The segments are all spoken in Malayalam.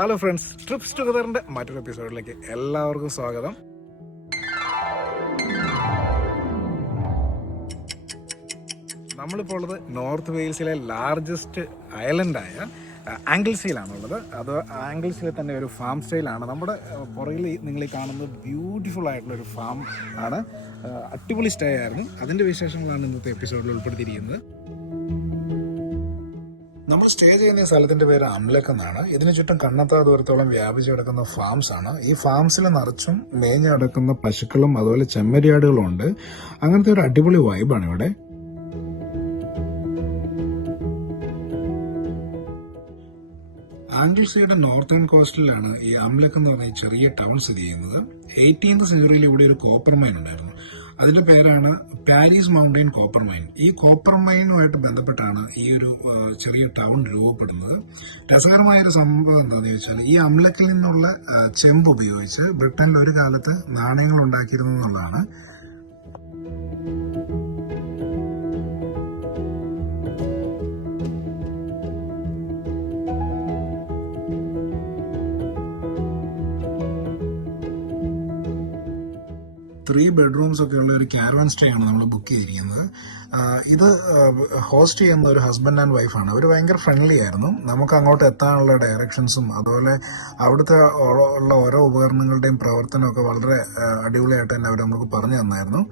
ഹലോ ഫ്രണ്ട്സ്, ട്രിപ്സ് ടുഗദറിൻ്റെ മറ്റൊരു എപ്പിസോഡിലേക്ക് എല്ലാവർക്കും സ്വാഗതം. നമ്മളിപ്പോൾ ഉള്ളത് നോർത്ത് വെയിൽസിലെ ലാർജസ്റ്റ് ഐലൻഡായ ആംഗിൾസിയിലാണുള്ളത്. അത് ആംഗിൾസിലെ തന്നെ ഒരു ഫാം സ്റ്റൈലാണ്. നമ്മുടെ പുറകിൽ നിങ്ങൾ ഈ കാണുന്നത് ബ്യൂട്ടിഫുൾ ആയിട്ടുള്ളൊരു ഫാം ആണ്. അടിപൊളി സ്റ്റേ ആയിരുന്നു. അതിൻ്റെ വിശേഷങ്ങളാണ് ഇന്നത്തെ എപ്പിസോഡിൽ ഉൾപ്പെടുത്തിയിരിക്കുന്നത്. നമ്മൾ സ്റ്റേ ചെയ്യുന്ന ഈ സ്ഥലത്തിന്റെ പേര് അംലക് എന്നാണ്. ഇതിന് ചുറ്റും കണ്ണെത്താ ദൂരത്തോളം വ്യാപിച്ചു കിടക്കുന്ന ഫാംസ് ആണ്. ഈ ഫാംസിൽ നിറച്ചും മേഞ്ഞു കിടക്കുന്ന പശുക്കളും അതുപോലെ ചെമ്മരിയാടുകളും ഉണ്ട്. അങ്ങനത്തെ ഒരു അടിപൊളി വൈബാണ് ഇവിടെ. ആംഗിൾസിയുടെ നോർത്തേൺ കോസ്റ്റിലാണ് ഈ അംലക് എന്ന് പറഞ്ഞ ചെറിയ ടൗൺ സ്ഥിതി ചെയ്യുന്നത്. 18th സെഞ്ചുറിയിൽ ഇവിടെ ഒരു കോപ്പർ മൈൻ ഉണ്ടായിരുന്നു. അതിന്റെ പേരാണ് പാരീസ് മൗണ്ടൈൻ കോപ്പർ മൈൻ. ഈ കോപ്പർ മൈനുമായിട്ട് ബന്ധപ്പെട്ടാണ് ഈ ഒരു ചെറിയ ടൗൺ രൂപപ്പെടുന്നത്. രസകരമായ ഒരു സംഭവം എന്താണെന്ന് ചോദിച്ചാൽ, ഈ അംലക്കിൽ നിന്നുള്ള ചെമ്പ് ഉപയോഗിച്ച് ബ്രിട്ടനിൽ ഒരു കാലത്ത് നാണയങ്ങൾ ഉണ്ടാക്കിയിരുന്നു എന്നുള്ളതാണ്. ത്രീ ബെഡ്റൂംസ് ഒക്കെ ഉള്ള ഒരു ക്യാരവാൻ സ്റ്റേ ആണ് നമ്മൾ ബുക്ക് ചെയ്തിരിക്കുന്നത്. ഇത് ഹോസ്റ്റ് ചെയ്യുന്ന ഒരു ഹസ്ബൻഡ് ആൻഡ് വൈഫാണ്. അവർ ഭയങ്കര ഫ്രണ്ട്ലി ആയിരുന്നു. നമുക്ക് അങ്ങോട്ട് എത്താനുള്ള ഡയറക്ഷൻസും അതുപോലെ അവിടുത്തെ ഉള്ള ഓരോ ഉപകരണങ്ങളുടെയും പ്രവർത്തനമൊക്കെ വളരെ അടിപൊളിയായിട്ട് തന്നെ അവർ നമുക്ക് പറഞ്ഞു തന്നായിരുന്നു.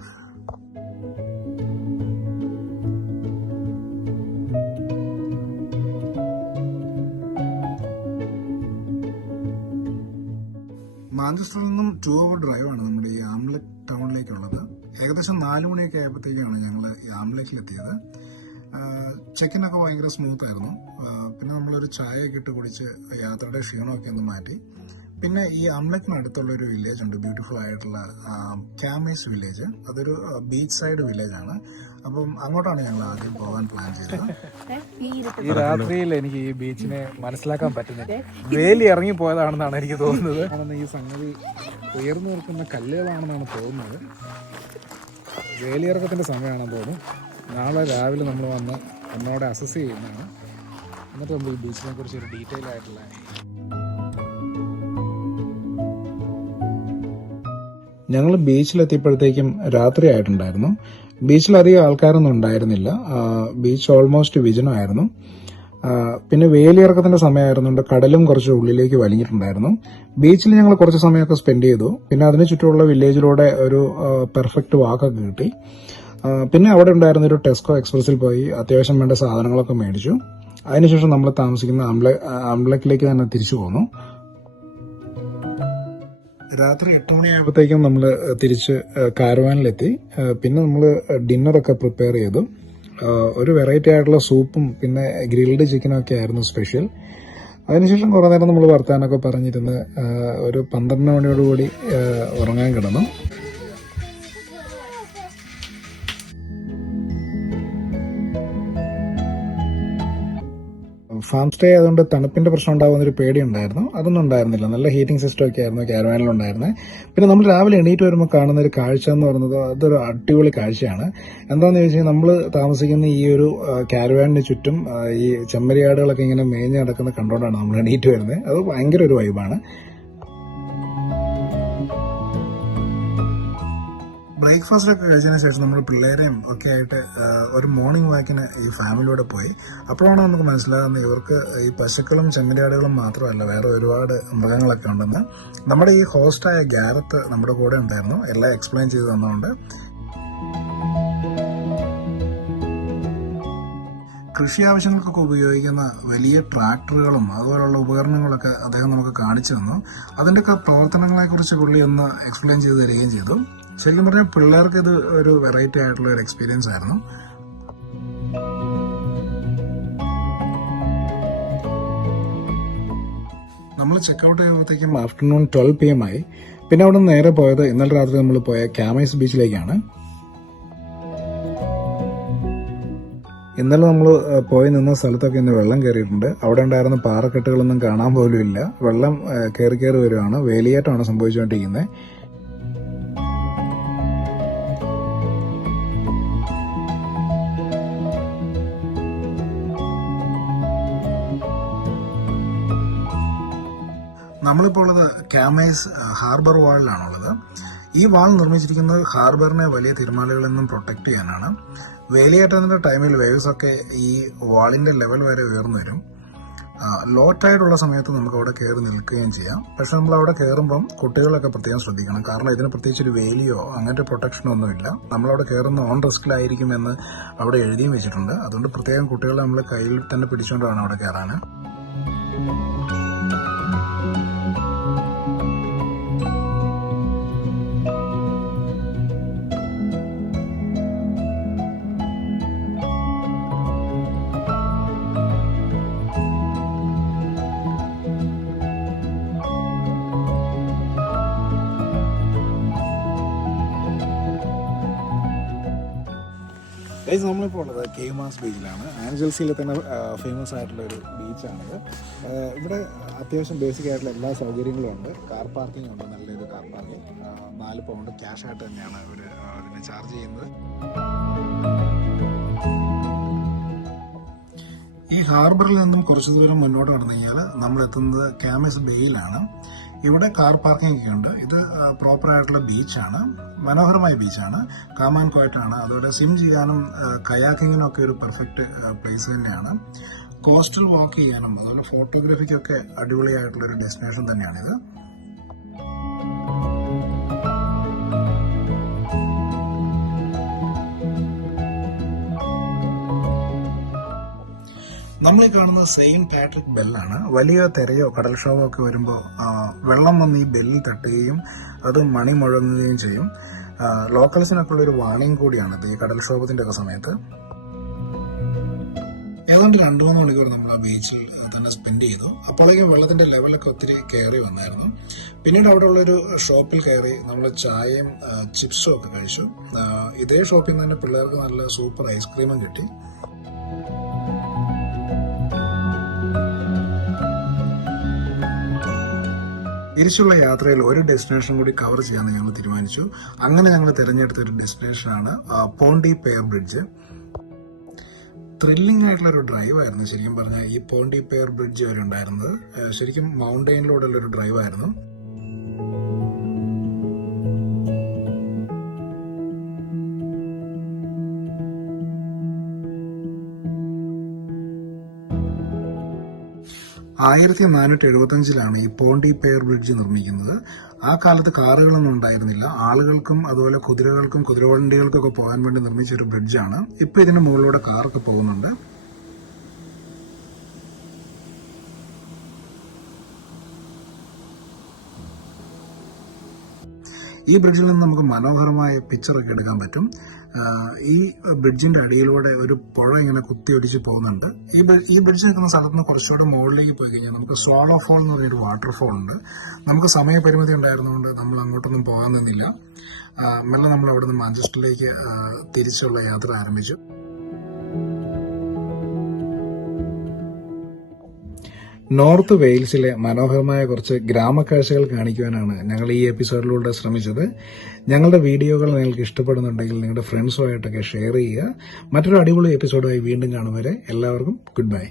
മാഞ്ചസ്റ്ററിൽ നിന്നും 2 hour ഡ്രൈവാണ് നമ്മുടെ ഈ ആംലക് ടൗണിലേക്കുള്ളത്. ഏകദേശം 4 മണിയൊക്കെ ആയപ്പോഴത്തേക്കാണ് ഞങ്ങൾ ഈ ആംലക്കിലെത്തിയത്. ചെക്കിനൊക്കെ ഭയങ്കര സ്മൂത്ത് ആയിരുന്നു. പിന്നെ നമ്മളൊരു ചായയൊക്കെ ഇട്ട് കുടിച്ച് യാത്രയുടെ ക്ഷീണമൊക്കെ ഒന്ന് മാറ്റി. പിന്നെ ഈ ആംലക്കിനടുത്തുള്ള ഒരു വില്ലേജ് ഉണ്ട്, ബ്യൂട്ടിഫുൾ ആയിട്ടുള്ള ക്യാമേസ് വില്ലേജ്. അതൊരു ബീച്ച് സൈഡ് വില്ലേജ് ആണ്. അപ്പം അങ്ങോട്ടാണ് ഞങ്ങൾ ആദ്യം പോകാൻ പ്ലാൻ ചെയ്തത്. ഈ രാത്രിയിൽ എനിക്ക് ഈ ബീച്ചിനെ മനസ്സിലാക്കാൻ പറ്റുന്നില്ല. വേലി ഇറങ്ങി പോയതാണെന്നാണ് എനിക്ക് തോന്നുന്നത്. ഈ സംഗതി ഉയർന്നു നിൽക്കുന്ന കല്ലുകളാണെന്നാണ് തോന്നുന്നത്. വേലിയിറക്കത്തിന്റെ സമയമാണെന്ന് തോന്നുന്നു. നാളെ രാവിലെ നമ്മൾ വന്ന് ഒന്നോടെ അസസ് ചെയ്യുന്നതാണ്. എന്നിട്ട് നമ്മൾ ഈ ബീച്ചിനെ കുറിച്ച് ഒരു ഡീറ്റെയിൽ ആയിട്ടുള്ള ഞങ്ങൾ ബീച്ചിലെത്തിയപ്പോഴത്തേക്കും രാത്രി ആയിട്ടുണ്ടായിരുന്നു. ബീച്ചിലധികം ആൾക്കാരൊന്നും ഉണ്ടായിരുന്നില്ല. ബീച്ച് ഓൾമോസ്റ്റ് വിജനമായിരുന്നു. പിന്നെ വേലിയിറക്കത്തിന്റെ സമയമായിരുന്നുണ്ട് കടലും കുറച്ച് ഉള്ളിലേക്ക് വലിഞ്ഞിട്ടുണ്ടായിരുന്നു. ബീച്ചിൽ ഞങ്ങൾ കുറച്ച് സമയമൊക്കെ സ്പെൻഡ് ചെയ്തു. പിന്നെ അതിന് ചുറ്റുമുള്ള വില്ലേജിലൂടെ ഒരു പെർഫെക്റ്റ് വാക്കൊക്കെ കിട്ടി. പിന്നെ അവിടെ ഉണ്ടായിരുന്ന ഒരു ടെസ്കോ എക്സ്പ്രസിൽ പോയി അത്യാവശ്യം വേണ്ട സാധനങ്ങളൊക്കെ മേടിച്ചു. അതിനുശേഷം നമ്മൾ താമസിക്കുന്ന അംലക്കിലേക്ക് തന്നെ തിരിച്ചു പോന്നു. രാത്രി 8 മണിയായപ്പോഴത്തേക്കും നമ്മൾ തിരിച്ച് കാരവാനിലെത്തി. പിന്നെ നമ്മൾ ഡിന്നറൊക്കെ പ്രിപ്പയർ ചെയ്തു. ഒരു വെറൈറ്റി ആയിട്ടുള്ള സൂപ്പും പിന്നെ ഗ്രിൽഡ് ചിക്കനും ഒക്കെ ആയിരുന്നു സ്പെഷ്യൽ. അതിനുശേഷം കുറേ നേരം നമ്മൾ വർത്താനൊക്കെ പറഞ്ഞിരുന്ന് ഒരു 12 മണിയോടുകൂടി ഉറങ്ങാൻ കിടന്നു. ഫാം സ്റ്റേ ആയതുകൊണ്ട് തണുപ്പിന്റെ പ്രശ്നം ഉണ്ടാകുന്ന ഒരു പേടി ഉണ്ടായിരുന്നു. അതൊന്നും ഉണ്ടായിരുന്നില്ല. നല്ല ഹീറ്റിംഗ് സിസ്റ്റം ഒക്കെ ആയിരുന്നു ക്യാരവാനിലുണ്ടായിരുന്നത്. പിന്നെ നമ്മൾ രാവിലെ എണീറ്റ് വരുമ്പോൾ കാണുന്ന ഒരു കാഴ്ച എന്ന് പറയുന്നത് അതൊരു അടിപൊളി കാഴ്ചയാണ്. എന്താണെന്ന് ചോദിച്ചാൽ, നമ്മൾ താമസിക്കുന്ന ഈ ഒരു ക്യാരവാനിന് ചുറ്റും ഈ ചെമ്മരിയാടുകളൊക്കെ ഇങ്ങനെ മേഞ്ഞ് നടക്കുന്ന കണ്ടോണ്ടാണ് നമ്മൾ എണീറ്റ് വരുന്നത്. അത് ഭയങ്കര ഒരു വൈബാണ്. ബ്രേക്ക്ഫാസ്റ്റ് ഒക്കെ കഴിച്ചതിന് ശേഷം നമ്മൾ പിള്ളേരെയും ഒക്കെ ആയിട്ട് ഒരു മോർണിംഗ് വാക്കിന് ഈ ഫാമിലിയോടെ പോയി. അപ്പോഴാണ് നമുക്ക് മനസ്സിലാകുന്നത് ഇവർക്ക് ഈ പശുക്കളും ചെമ്മരിയാടുകളും മാത്രമല്ല വേറെ ഒരുപാട് മൃഗങ്ങളൊക്കെ ഉണ്ടെന്ന്. നമ്മുടെ ഈ ഹോസ്റ്റായ ഗാരത്ത് നമ്മുടെ കൂടെ ഉണ്ടായിരുന്നു, എല്ലാം എക്സ്പ്ലെയിൻ ചെയ്ത് തന്നുകൊണ്ട്. കൃഷി ആവശ്യങ്ങൾക്കൊക്കെ ഉപയോഗിക്കുന്ന വലിയ ട്രാക്ടറുകളും അതുപോലുള്ള ഉപകരണങ്ങളൊക്കെ അദ്ദേഹം നമുക്ക് കാണിച്ചു തന്നു. അതിൻ്റെയൊക്കെ പ്രവർത്തനങ്ങളെക്കുറിച്ച് പുള്ളി ഒന്ന് എക്സ്പ്ലെയിൻ ചെയ്ത് തരികയും ചെയ്തു. ശരിക്കും പറഞ്ഞാൽ പിള്ളേർക്ക് ഇത് ഒരു വെറൈറ്റി ആയിട്ടുള്ള ഒരു എക്സ്പീരിയൻസ് ആയിരുന്നു. നമ്മൾ ചെക്കൗട്ട് ചെയ്യുമ്പോഴത്തേക്കും ആഫ്റ്റർനൂൺ 12 PM ആയി. പിന്നെ അവിടെ നിന്ന് നേരെ പോയത് ഇന്നലെ രാത്രി നമ്മൾ പോയ ക്യാമേസ് ബീച്ചിലേക്കാണ്. ഇന്നലെ നമ്മൾ പോയി നിന്ന സ്ഥലത്തൊക്കെ ഇന്ന് വെള്ളം കയറിയിട്ടുണ്ട്. അവിടെ ഉണ്ടായിരുന്ന പാറക്കെട്ടുകളൊന്നും കാണാൻ പോലും ഇല്ല. വെള്ളം കയറി വരുവാണ്. വേലിയേറ്റമാണ് സംഭവിച്ചുകൊണ്ടിരിക്കുന്നത്. നമ്മളിപ്പോൾ ഉള്ളത് കാമൈസ് ഹാർബർ വാളിലാണുള്ളത്. ഈ വാൾ നിർമ്മിച്ചിരിക്കുന്നത് ഹാർബറിനെ വലിയ തിരമാലകളിൽ നിന്നും പ്രൊട്ടക്ട് ചെയ്യാനാണ്. വേലിയേറ്റത്തിന്റെ ടൈമിൽ വേവ്സ് ഒക്കെ ഈ വാളിന്റെ ലെവൽ വരെ ഉയർന്നു വരും. ലോ ടൈഡുള്ള സമയത്ത് നമുക്ക് അവിടെ കയറി നിൽക്കുകയും ചെയ്യാം. പക്ഷെ നമ്മൾ അവിടെ കയറുമ്പം കുട്ടികളൊക്കെ പ്രത്യേകം ശ്രദ്ധിക്കണം. കാരണം ഇതിന് പ്രത്യേകിച്ച് ഒരു വേലിയോ അങ്ങനത്തെ പ്രൊട്ടക്ഷനോ ഒന്നുമില്ല. നമ്മളവിടെ കയറുന്ന ഓൺ റിസ്കിലായിരിക്കുമെന്ന് അവിടെ എഴുതിയും വെച്ചിട്ടുണ്ട്. അതുകൊണ്ട് പ്രത്യേകം കുട്ടികളെ നമ്മൾ കയ്യിൽ തന്നെ പിടിച്ചുകൊണ്ട് വേണം അവിടെ കയറാൻ. നമ്മളിപ്പോൾ ഉള്ളത് കെയ്മാസ് ബീച്ചിലാണ്. ആഞ്ചൽസിയിലെ തന്നെ ഫേമസ് ആയിട്ടുള്ള ഒരു ബീച്ചാണിത്. ഇവിടെ അത്യാവശ്യം ബേസിക് ആയിട്ടുള്ള എല്ലാ സൗകര്യങ്ങളും ഉണ്ട്. കാർ പാർക്കിംഗ് ഉണ്ട്, നല്ലൊരു കാർ പാർക്കിംഗ്. 4 പൗണ്ട് ക്യാഷ് ആയിട്ട് തന്നെയാണ് അവർ ഇതിനെ ചാർജ് ചെയ്യുന്നത്. ഈ ഹാർബറിൽ നിന്നും കുറച്ചു ദൂരം മുന്നോട്ട് നടന്നു കഴിഞ്ഞാൽ നമ്മൾ എത്തുന്നത് കാമൈസ് ബേയിലാണ്. ഇവിടെ കാർ പാർക്കിംഗ് ഒക്കെ ഉണ്ട്. ഇത് പ്രോപ്പർ ആയിട്ടുള്ള ബീച്ചാണ്, മനോഹരമായ ബീച്ചാണ്, കാം ആൻഡ് ക്വയറ്റ് ആണ്. അതുപോലെ സ്വിം ചെയ്യാനും കയാക്കിങ്ങിനും ഒക്കെ ഒരു പെർഫെക്റ്റ് പ്ലേസ് തന്നെയാണ്. കോസ്റ്റൽ വാക്ക് ചെയ്യാനും അതുപോലെ ഫോട്ടോഗ്രാഫിക്കൊക്കെ അടിപൊളിയായിട്ടുള്ള ഒരു ഡെസ്റ്റിനേഷൻ തന്നെയാണിത്. നമ്മൾ കാണുന്നത് സെയിന്റ് പാട്രിക് ബെല്ലാണ്. വലിയ തിരയോ കടൽക്ഷോഭമോ ഒക്കെ വരുമ്പോൾ വെള്ളം വന്ന് ഈ ബെല്ലിൽ തട്ടുകയും അത് മണി മുഴങ്ങുകയും ചെയ്യും. ലോക്കൽസിനൊക്കെ ഉള്ളൊരു വാണിംഗ് കൂടിയാണിത് ഈ കടൽക്ഷോഭത്തിന്റെ ഒക്കെ സമയത്ത്. ഏതാണ്ട് 2-3 മണിക്കൂർ നമ്മൾ ആ ബീച്ചിൽ തന്നെ സ്പെൻഡ് ചെയ്തു. അപ്പോഴേക്കും വെള്ളത്തിന്റെ ലെവലൊക്കെ ഒത്തിരി കയറി വന്നായിരുന്നു. പിന്നീട് അവിടെ ഉള്ളൊരു ഷോപ്പിൽ കയറി നമ്മൾ ചായയും ചിപ്സും ഒക്കെ കഴിച്ചു. ഇതേ ഷോപ്പിൽ നിന്ന് തന്നെ പിള്ളേർക്ക് നല്ല സൂപ്പർ ഐസ്ക്രീമും കിട്ടി. തിരിച്ചുള്ള യാത്രയിൽ ഒരു ഡെസ്റ്റിനേഷൻ കൂടി കവർ ചെയ്യാമെന്ന് ഞങ്ങൾ തീരുമാനിച്ചു. അങ്ങനെ ഞങ്ങൾ തിരഞ്ഞെടുത്ത ഒരു ഡെസ്റ്റിനേഷനാണ് പോണ്ടി പെയർ ബ്രിഡ്ജ്. ത്രില്ലിംഗ് ആയിട്ടുള്ള ഒരു ഡ്രൈവ് ആയിരുന്നു ശരിക്കും പറഞ്ഞാൽ ഈ പോണ്ടി പെയർ ബ്രിഡ്ജ് വരെ ഉണ്ടായിരുന്നത്. ശരിക്കും മൗണ്ടൈനിലൂടെയുള്ള ഒരു ഡ്രൈവ് ആയിരുന്നു. (1475) ഈ പോണ്ടി പെയർ ബ്രിഡ്ജ് നിർമ്മിക്കുന്നത്. ആ കാലത്ത് കാറുകളൊന്നും ഉണ്ടായിരുന്നില്ല. ആളുകൾക്കും അതുപോലെ കുതിരകൾക്കും കുതിരവണ്ടികൾക്കൊക്കെ പോകാൻ വേണ്ടി നിർമ്മിച്ച ഒരു ബ്രിഡ്ജാണ്. ഇപ്പൊ ഇതിന് മുകളിലൂടെ കാറൊക്കെ പോകുന്നുണ്ട്. ഈ ബ്രിഡ്ജിൽ നിന്ന് നമുക്ക് മനോഹരമായ പിക്ചറൊക്കെ എടുക്കാൻ പറ്റും. ഈ ബ്രിഡ്ജിന്റെ അടിയിലൂടെ ഒരു പുഴ ഇങ്ങനെ കുത്തിയൊലിച്ച് പോകുന്നുണ്ട്. ഈ ബ്രിഡ്ജ് നിൽക്കുന്ന സ്ഥലത്ത് നിന്ന് കുറച്ചുകൂടെ മുകളിലേക്ക് പോയി കഴിഞ്ഞാൽ നമുക്ക് സ്വാളോ ഫോൾ എന്ന് പറഞ്ഞൊരു വാട്ടർഫോൾ ഉണ്ട്. നമുക്ക് സമയപരിമിതി ഉണ്ടായിരുന്നതുകൊണ്ട് നമ്മൾ അങ്ങോട്ടൊന്നും പോകാൻ നിന്നില്ല. മെല്ലെ നമ്മൾ അവിടെ നിന്ന് മാഞ്ചസ്റ്ററിലേക്ക് തിരിച്ചുള്ള യാത്ര ആരംഭിച്ചു. നോർത്ത് വെയിൽസിലെ മനോഹരമായ കുറച്ച് ഗ്രാമക്കാഴ്ചകൾ കാണിക്കുവാനാണ് ഞങ്ങൾ ഈ എപ്പിസോഡിലൂടെ ശ്രമിച്ചത്. ഞങ്ങളുടെ വീഡിയോകൾ നിങ്ങൾക്ക് ഇഷ്ടപ്പെടുന്നുണ്ടെങ്കിൽ നിങ്ങളുടെ ഫ്രണ്ട്സുമായിട്ടൊക്കെ ഷെയർ ചെയ്യുക. മറ്റൊരു അടിപൊളി എപ്പിസോഡുമായി വീണ്ടും കാണും വരെ എല്ലാവർക്കും ഗുഡ് ബൈ.